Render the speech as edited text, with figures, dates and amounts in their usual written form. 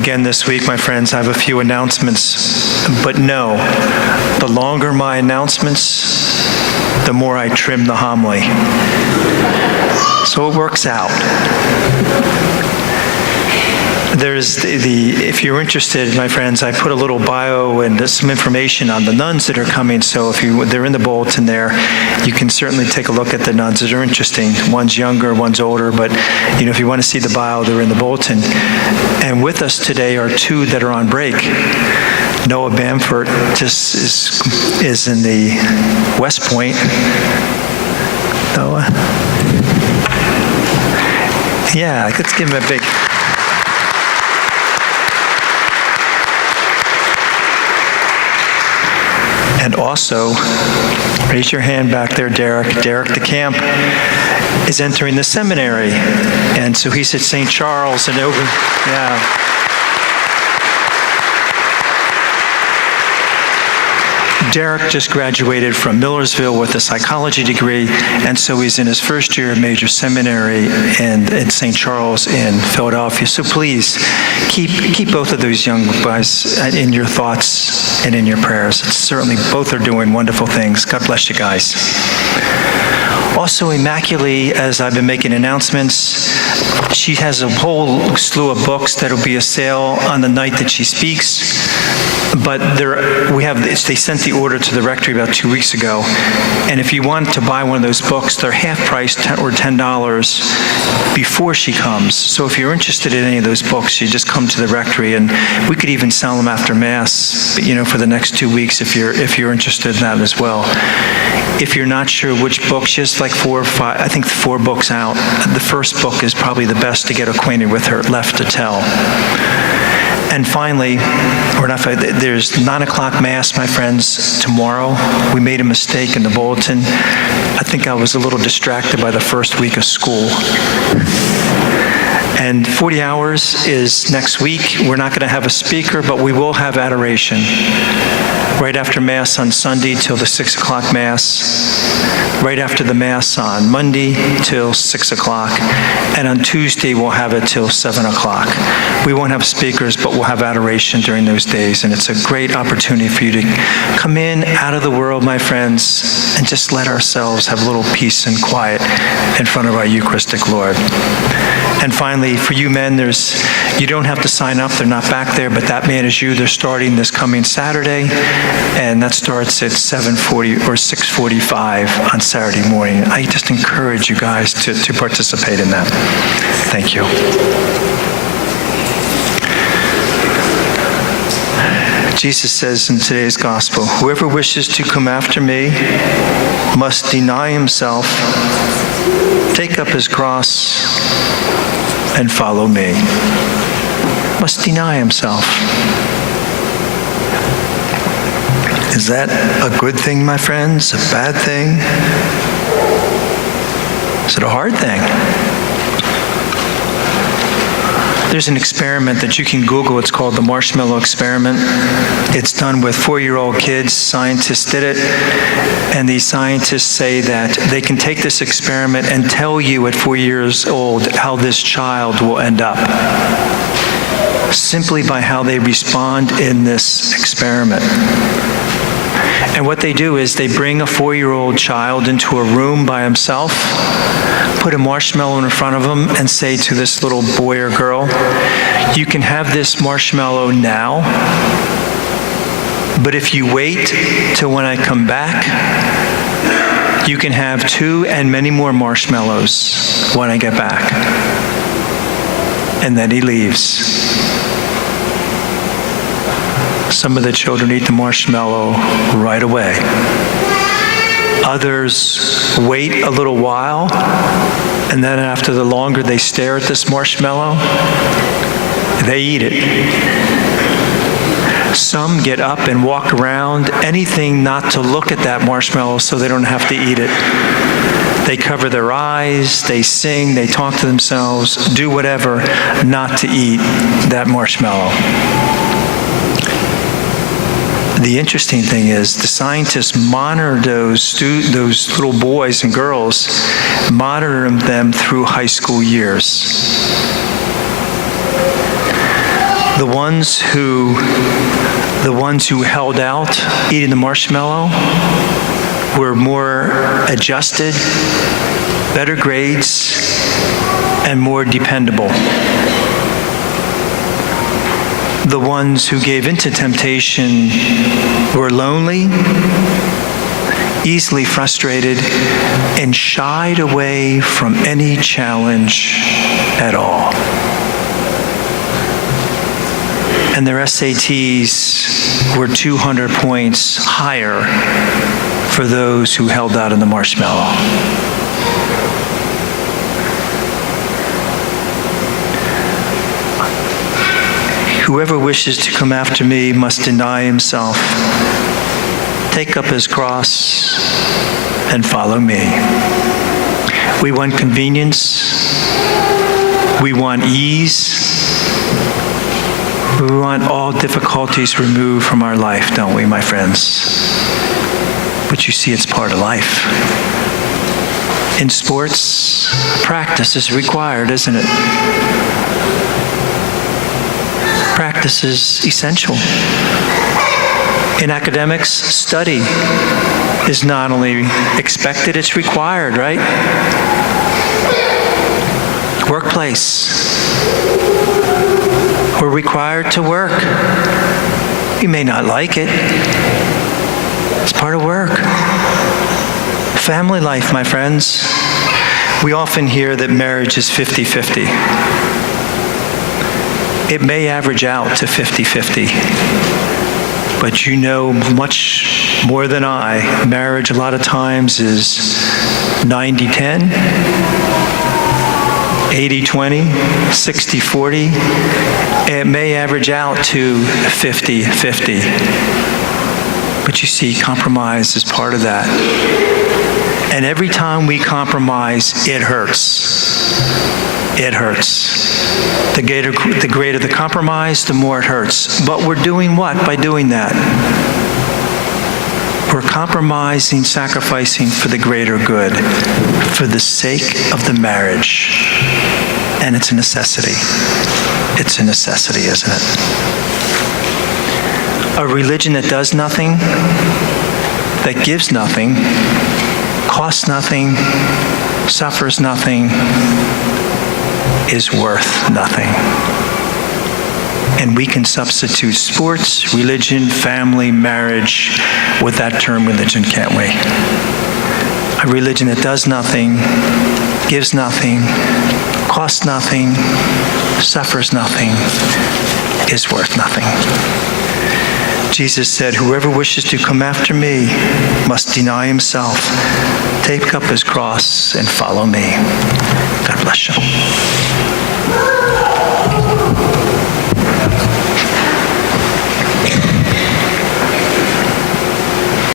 Again this week, my friends, I have a few announcements, but no, the longer my announcements, the more I trim the homily. So it works out. There's if you're interested, my friends, I put a little bio and some information on the nuns that are coming. So if they're in the bulletin there, you can certainly take a look at the nuns that are interesting. One's younger, one's older, but if you want to see the bio, they're in the bulletin. And with us today are two that are on break. Noah Bamford just is in the West Point. Noah. Yeah, let's give him a big... And also, raise your hand back there, Derek. Derek DeCamp is entering the seminary. And so he's at St. Charles and over, yeah. Derek just graduated from Millersville with a psychology degree, and so he's in his first year of major seminary at St. Charles in Philadelphia. So please, keep both of those young guys in your thoughts and in your prayers. Certainly, both are doing wonderful things. God bless you guys. Also, Immaculate, as I've been making announcements, she has a whole slew of books that'll be a sale on the night that she speaks. But they sent the order to the rectory about 2 weeks ago. And if you want to buy one of those books, they're half price or $10 before she comes. So if you're interested in any of those books, you just come to the rectory, and we could even sell them after Mass, for the next 2 weeks if you're interested in that as well. If you're not sure which books, just like 4 or 5, I think 4 books out. The first book is probably the best to get acquainted with her, Left to Tell. And finally, there's 9 o'clock Mass, my friends, tomorrow. We made a mistake in the bulletin. I think I was a little distracted by the first week of school. And 40 hours is next week. We're not going to have a speaker, but we will have adoration. Right after Mass on Sunday till the 6 o'clock Mass. Right after the Mass on Monday till 6 o'clock. And on Tuesday, we'll have it till 7 o'clock. We won't have speakers, but we'll have adoration during those days. And it's a great opportunity for you to come in out of the world, my friends, and just let ourselves have a little peace and quiet in front of our Eucharistic Lord. And finally, for you men, you don't have to sign up. They're not back there, but That Man Is You. They're starting this coming Saturday, and that starts at 7:40 or 6:45 on Saturday morning. I just encourage you guys to participate in that. Thank you. Jesus says in today's gospel, "Whoever wishes to come after me must deny himself, take up his cross, and follow me." Must deny himself. Is that a good thing, my friends? A bad thing? Is it a hard thing? There's an experiment that you can Google. It's called the marshmallow experiment. It's done with 4-year-old kids. Scientists did it. And these scientists say that they can take this experiment and tell you at 4 years old how this child will end up, simply by how they respond in this experiment. And what they do is they bring a 4-year-old child into a room by himself, put a marshmallow in front of him, and say to this little boy or girl, "You can have this marshmallow now, but if you wait till when I come back, you can have 2 and many more marshmallows when I get back." And then he leaves. Some of the children eat the marshmallow right away. Others wait a little while, and then after the longer they stare at this marshmallow, they eat it. Some get up and walk around, anything not to look at that marshmallow so they don't have to eat it. They cover their eyes, they sing, they talk to themselves, do whatever not to eat that marshmallow. The interesting thing is the scientists monitor those little boys and girls, monitor them through high school years. The ones who held out eating the marshmallow were more adjusted, better grades, and more dependable. The ones who gave into temptation were lonely, easily frustrated, and shied away from any challenge at all. And their SATs were 200 points higher for those who held out in the marshmallow. Whoever wishes to come after me must deny himself, take up his cross, and follow me. We want convenience. We want ease. We want all difficulties removed from our life, don't we, my friends? But you see, it's part of life. In sports, practice is required, isn't it? Practice is essential. In academics, study is not only expected, it's required, right? Workplace. We're required to work. You may not like it. It's part of work. Family life, my friends. We often hear that marriage is 50-50. It may average out to 50-50. But you know much more than I, marriage a lot of times is 90-10, 80-20, 60-40. It may average out to 50-50. But you see, compromise is part of that. And every time we compromise, it hurts. It hurts. The greater the compromise, the more it hurts. But we're doing what by doing that? We're compromising, sacrificing for the greater good, for the sake of the marriage. And it's a necessity. It's a necessity, isn't it? A religion that does nothing, that gives nothing, costs nothing, suffers nothing, is worth nothing. And we can substitute sports, religion, family, marriage with that term religion, can't we? A religion that does nothing, gives nothing, costs nothing, suffers nothing, is worth nothing. Jesus said, whoever wishes to come after me must deny himself, take up his cross, and follow me. God bless you.